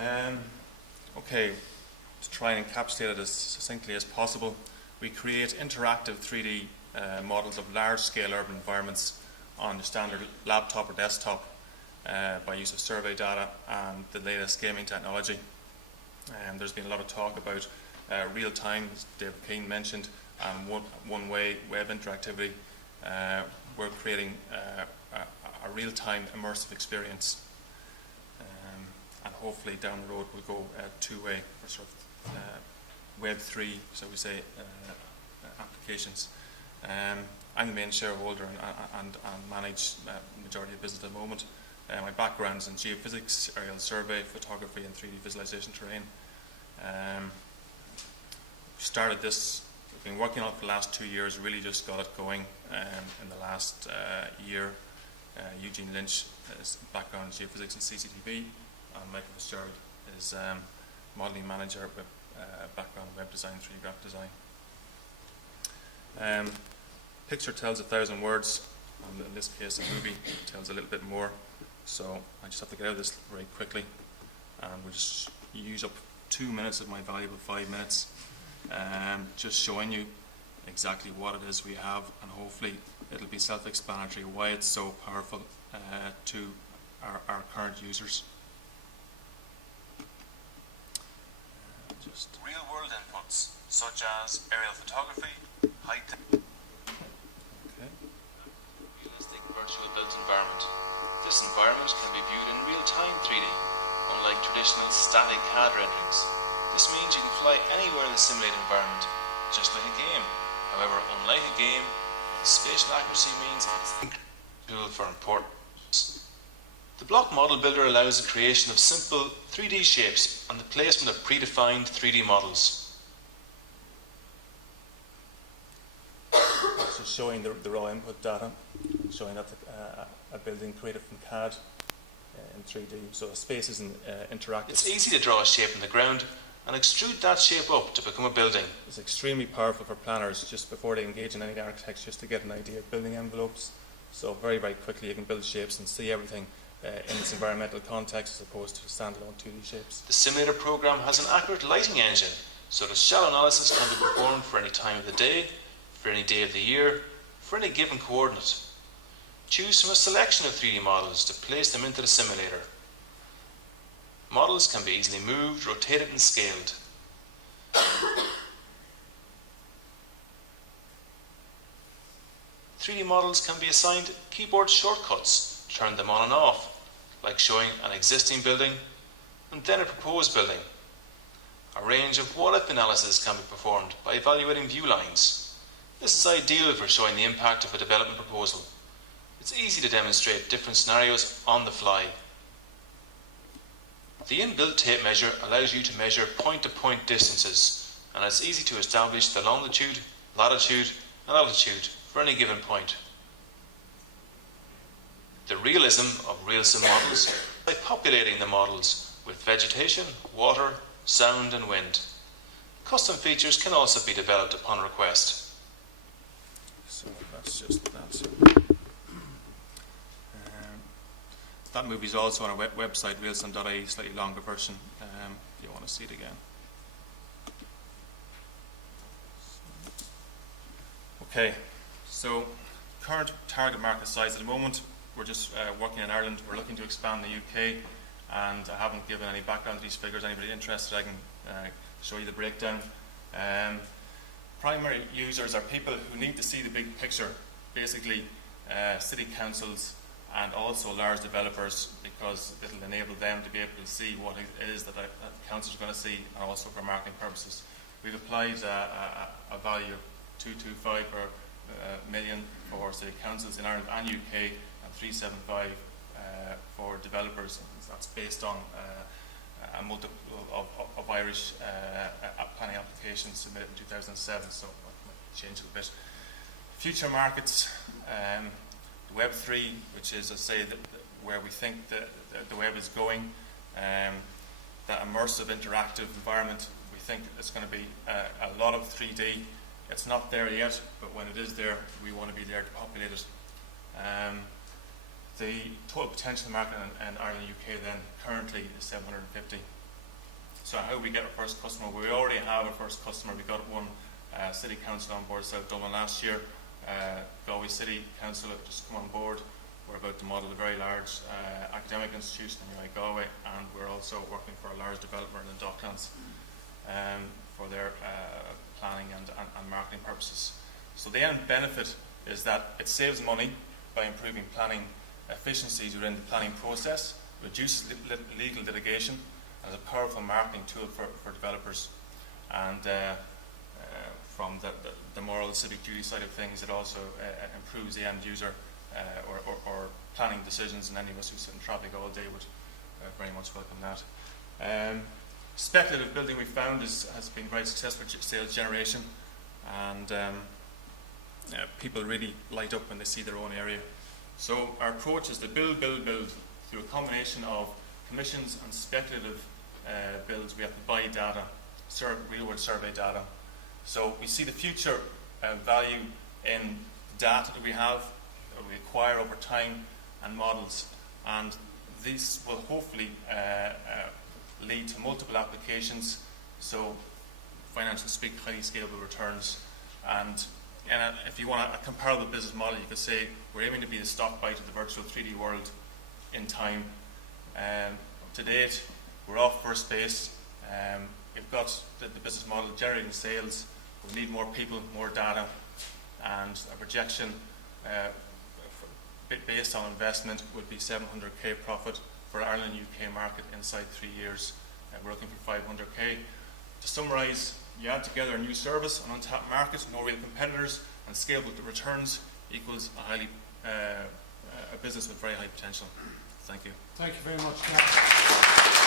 Okay, to try and encapsulate it as succinctly as possible, we create interactive 3D models of large-scale urban environments on your standard laptop or desktop by use of survey data and the latest gaming technology. There's been a lot of talk about real-time, as David Keane mentioned, and one-way web interactivity. We're creating a real-time immersive experience. And hopefully down the road we'll go two-way for sort of Web3, so we say, applications. I'm the main shareholder and manage the majority of business at the moment. My background is in geophysics, aerial survey, photography and 3D visualization terrain. Started this, we've been working on it for the last 2 years, really just got it going in the last year. Eugene Lynch is background in geophysics and CCTV, and Michael Fitzgerald is modelling manager with background in web design, 3D graphic design. Picture tells 1,000 words, and in this case a movie tells a little bit more. So I just have to get out of this very quickly, and we'll just use up 2 minutes of my valuable 5 minutes, just showing you exactly what it is we have, and hopefully it'll be self-explanatory why it's so powerful to our current users. Real-world inputs, such as aerial photography, height, realistic virtual built environment. This environment can be viewed in real-time 3D, unlike traditional static CAD renderings. This means you can fly anywhere in the simulated environment, just like a game. However, unlike a game, spatial accuracy means it's a tool for importance. The block model builder allows the creation of simple 3D shapes and the placement of predefined 3D models. So showing the raw input data, showing that a building created from CAD in 3D, so a space isn't interactive. It's easy to draw a shape in the ground and extrude that shape up to become a building. It's extremely powerful for planners just before they engage in any architecture, just to get an idea of building envelopes. So very, very quickly you can build shapes and see everything in its environmental context as opposed to standalone 2D shapes. The simulator program has an accurate lighting engine, so the shallow analysis can be performed for any time of the day, for any day of the year, for any given coordinate. Choose from a selection of 3D models to place them into the simulator. Models can be easily moved, rotated and scaled. 3D models can be assigned keyboard shortcuts to turn them on and off, like showing an existing building and then a proposed building. A range of what-if analysis can be performed by evaluating view lines. This is ideal for showing the impact of a development proposal. It's easy to demonstrate different scenarios on the fly. The inbuilt tape measure allows you to measure point-to-point distances, and it's easy to establish the longitude, latitude and altitude for any given point. The realism of Realsim models by populating the models with vegetation, water, sound and wind. Custom features can also be developed upon request. So that's just that. That movie is also on our website, Realsim.ie, slightly longer version, if you want to see it again. Okay, so current target market size at the moment, we're just working in Ireland. We're looking to expand the UK, and I haven't given any background to these figures. Anybody interested, I can show you the breakdown. Primary users are people who need to see the big picture, basically city councils and also large developers, because it'll enable them to be able to see what it is that councils are going to see, and also for marketing purposes. We've applied a value of 225 per million for city councils in Ireland and UK, and 375 for developers. That's based on a multiple of Irish planning applications submitted in 2007, so it might change a bit. Future markets, Web3, which is, I say, where we think the web is going, that immersive interactive environment. We think it's going to be a lot of 3D. It's not there yet, but when it is there, we want to be there to populate it. The total potential market in Ireland and UK then currently is 750 So how we get our first customer? We already have our first customer. We got one city council on board, South Dublin last year. Galway City Council have just come on board. We're about to model a very large academic institution in Galway, and we're also working for a large developer in the Docklands for their planning and marketing purposes. So the end benefit is that it saves money by improving planning efficiencies within the planning process, reduces legal litigation, and is a powerful marketing tool for developers. And from the moral civic duty side of things, it also improves the end user or planning decisions, and any of us who sit in traffic all day would very much welcome that. Speculative building, we found, has been very successful sales generation, and people really light up when they see their own area. So our approach is to build through a combination of commissions and speculative builds. We have to buy data, real-world survey data. So we see the future value in data that we have, that we acquire over time, and models, and these will hopefully lead to multiple applications, so financial speak, highly scalable returns. And if you want a comparable business model, you could say we're aiming to be the stock bite of the virtual 3D world in time. To date, we're off first base. We've got the business model generating sales. We need more people, more data, and a projection based on investment would be 700k profit for Ireland and UK market inside 3 years. We're looking for 500k. To summarise, you add together a new service, an untapped market, no real competitors, and scalable returns equals a business with very high potential. Thank you. Thank you very much, Gavin.